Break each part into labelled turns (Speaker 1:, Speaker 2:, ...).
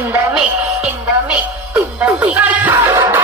Speaker 1: in the mix, in the mix, in the mix.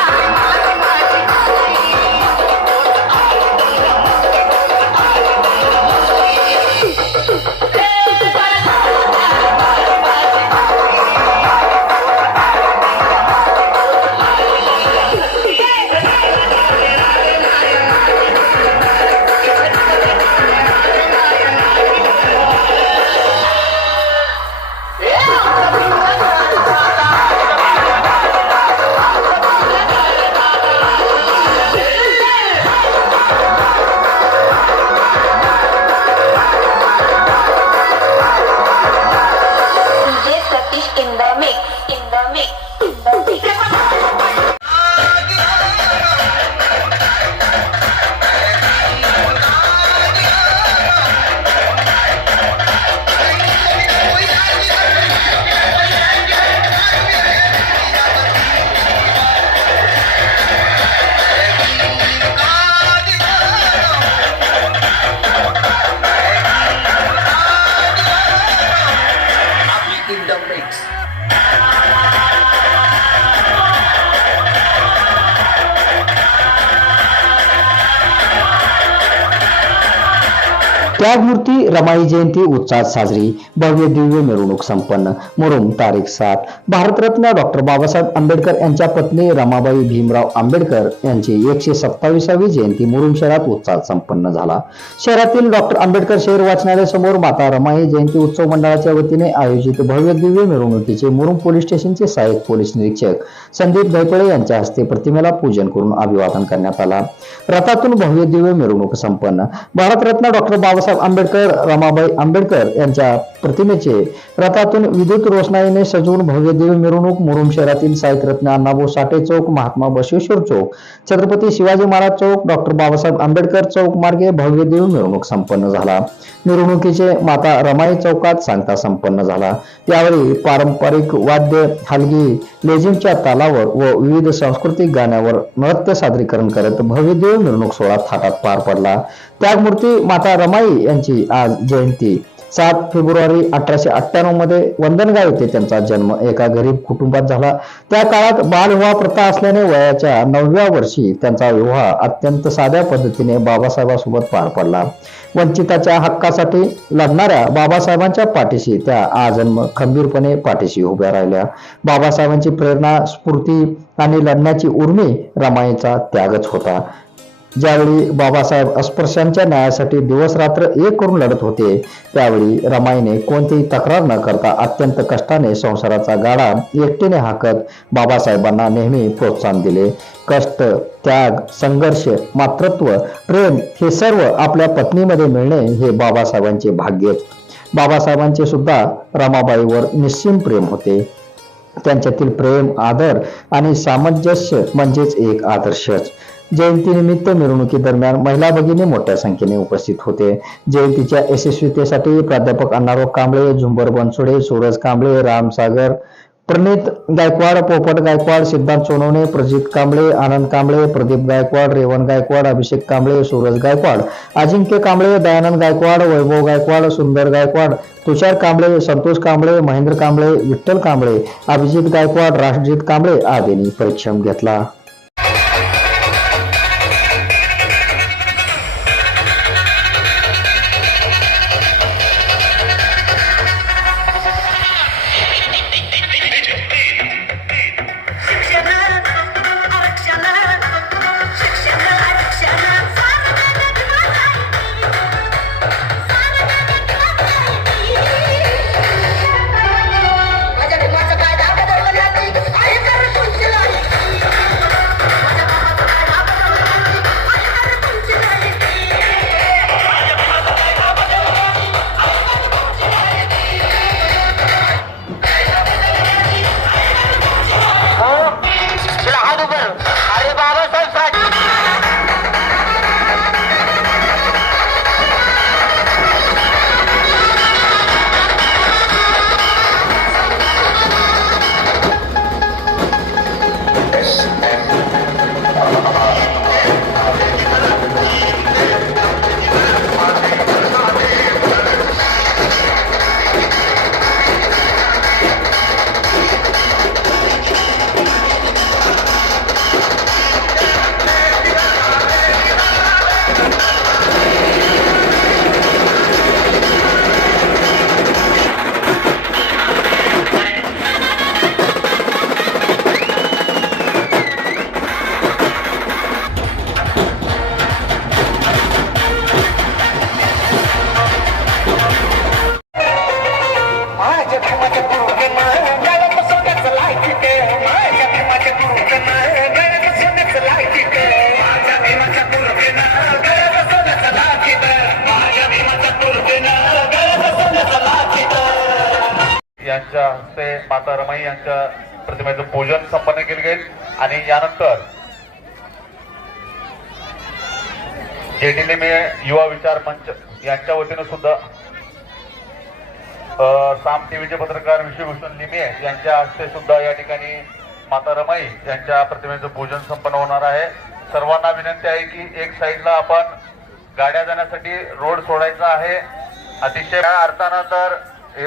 Speaker 1: In the mix, in the mix,
Speaker 2: in the Trail
Speaker 3: त्यागमूर्ती Ramai जयंती उत्साहात साजरी भव्य दिव्य मिरवणूक संपन्न मुरुम तारीख सात भारतरत्न डॉक्टर बाबासाहेब आंबेडकर यांच्या पत्नी रमाबाई भीमराव आंबेडकर यांची एकशे सत्तावीसावी जयंती मुरुम शहरात उत्साहात संपन्न झाला शहरातील डॉक्टर आंबेडकर शहर वाचनालय समोर माता रमाई जयंती उत्सव मंडळाच्या वतीने आयोजित भव्य दिव्य मिरवणुकीचे मुरुम पोलीस स्टेशनचे सहाय्यक पोलीस निरीक्षक संदीप घैपळे यांच्या हस्ते प्रतिमेला पूजन करून अभिवादन करण्यात आला. रथातून भव्य दिव्य मिरवणूक संपन्न. भारतरत्न डॉक्टर बाबासाहेब आंबेडकर रमाबाई आंबेडकर यांच्या प्रतिमेचे रथातून विद्युत रोषणाईने सजवून भव्य दिव्य मिरवणूक मुरुम शहरातील साहित्यरत्न अण्णाभाऊ साठे चौक महात्मा बसवेश्वर चौक छत्रपती शिवाजी महाराज चौक डॉक्टर बाबासाहेब आंबेडकर चौक मार्गे भव्य दिव्य मिरवणूक संपन्न झाला. मिरवणुकीचे माता रमाई चौकात सांगता संपन्न झाला. यावेळी पारंपरिक वाद्य हलगी लेझिमच्या तालावर व विविध सांस्कृतिक गाण्यावर नृत्य सादरीकरण करत भव्य मिरवणूक सोहळा थाटात पार पडला. त्यागमूर्ती माता रमाई यांची आज जयंती. सात फेब्रुवारी अठराशे अठ्ठ्याण्णवमध्ये वंदनगाव येथे त्यांचा जन्म एका गरीब कुटुंबात झाला. त्या काळात बालविवाह प्रथा असल्याने वयाच्या नवव्या वर्षी त्यांचा विवाह अत्यंत साध्या पद्धतीने बाबासाहेबांसोबत पार पडला. वंचिताच्या हक्कासाठी लढणाऱ्या बाबासाहेबांच्या पाठीशी त्या आजन्म खंबीरपणे पाठीशी उभ्या राहिल्या. बाबासाहेबांची प्रेरणा स्फूर्ती आणि लढण्याची उर्मी रमाईचा त्यागच होता. ज्यावेळी बाबासाहेब अस्पृश्यांच्या न्यायासाठी दिवस रात्र एक करून लढत होते त्यावेळी रमाईने कोणतीही तक्रार न करता अत्यंत कष्टाने संसाराचा गाडा एकटीने हाकत बाबासाहेबांना नेहमी प्रोत्साहन दिले. कष्ट त्याग संघर्ष मातृत्व प्रेम हे सर्व आपल्या पत्नीमध्ये मिळणे हे बाबासाहेबांचे भाग्यच बाबासाहेबांचे सुद्धा रमाबाईवर निश्चिम प्रेम होते. त्यांच्यातील प्रेम आदर आणि सामंजस्य म्हणजेच एक आदर्शच. जयंतीनिमित्त मिरवणुकीदरम्यान महिला भगिनी मोठ्या संख्येने उपस्थित होते. जयंतीच्या यशस्वीतेसाठी प्राध्यापक अण्णाराव कांबळे झुंबर बनसोडे सूरज कांबळे रामसागर प्रणित गायकवाड पोपट गायकवाड सिद्धांत सोनवणे प्रजित कांबळे आनंद कांबळे प्रदीप गायकवाड रेवण गायकवाड अभिषेक कांबळे सूरज गायकवाड अजिंक्य कांबळे दयानंद गायकवाड वैभव गायकवाड सुंदर गायकवाड तुषार कांबळे संतोष कांबळे महेंद्र कांबळे विठ्ठल कांबळे अभिजित गायकवाड राष्ट्रजित कांबळे आदींनी परिश्रम घेतला.
Speaker 4: माता रमाई यांच्या प्रतिमेचं पूजन संपन्न केले जाईल आणि यानंतर जेडीलेमे युवा विचार मंच यांच्या वतीनं सुद्धा साम टीव्हीचे पत्रकार विश्वभूषण लिमे यांच्या हस्ते सुद्धा या ठिकाणी माता रमाई यांच्या प्रतिमेचं पूजन संपन्न होणार आहे. सर्वांना विनंती आहे की एक साईडला आपण गाड्या जाण्यासाठी रोड सोडायचा आहे. अतिशय अर्थानं तर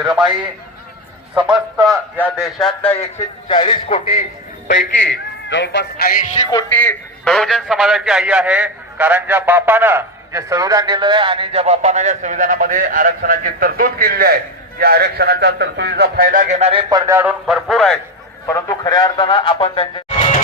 Speaker 4: रमाई समस्त या देशातल्या एकशे चाळीस कोटी पैकी जवळपास ऐंशी कोटी बहुजन समाजाची आई आहे. कारण ज्या बापानं जे संविधान दिलं आहे आणि ज्या बापानं ज्या संविधानामध्ये आरक्षणाची तरतूद केलेली आहे या आरक्षणाच्या तरतुदीचा फायदा घेणारे पडद्याआडून भरपूर आहेत. परंतु खऱ्या अर्थानं आपण त्यांच्या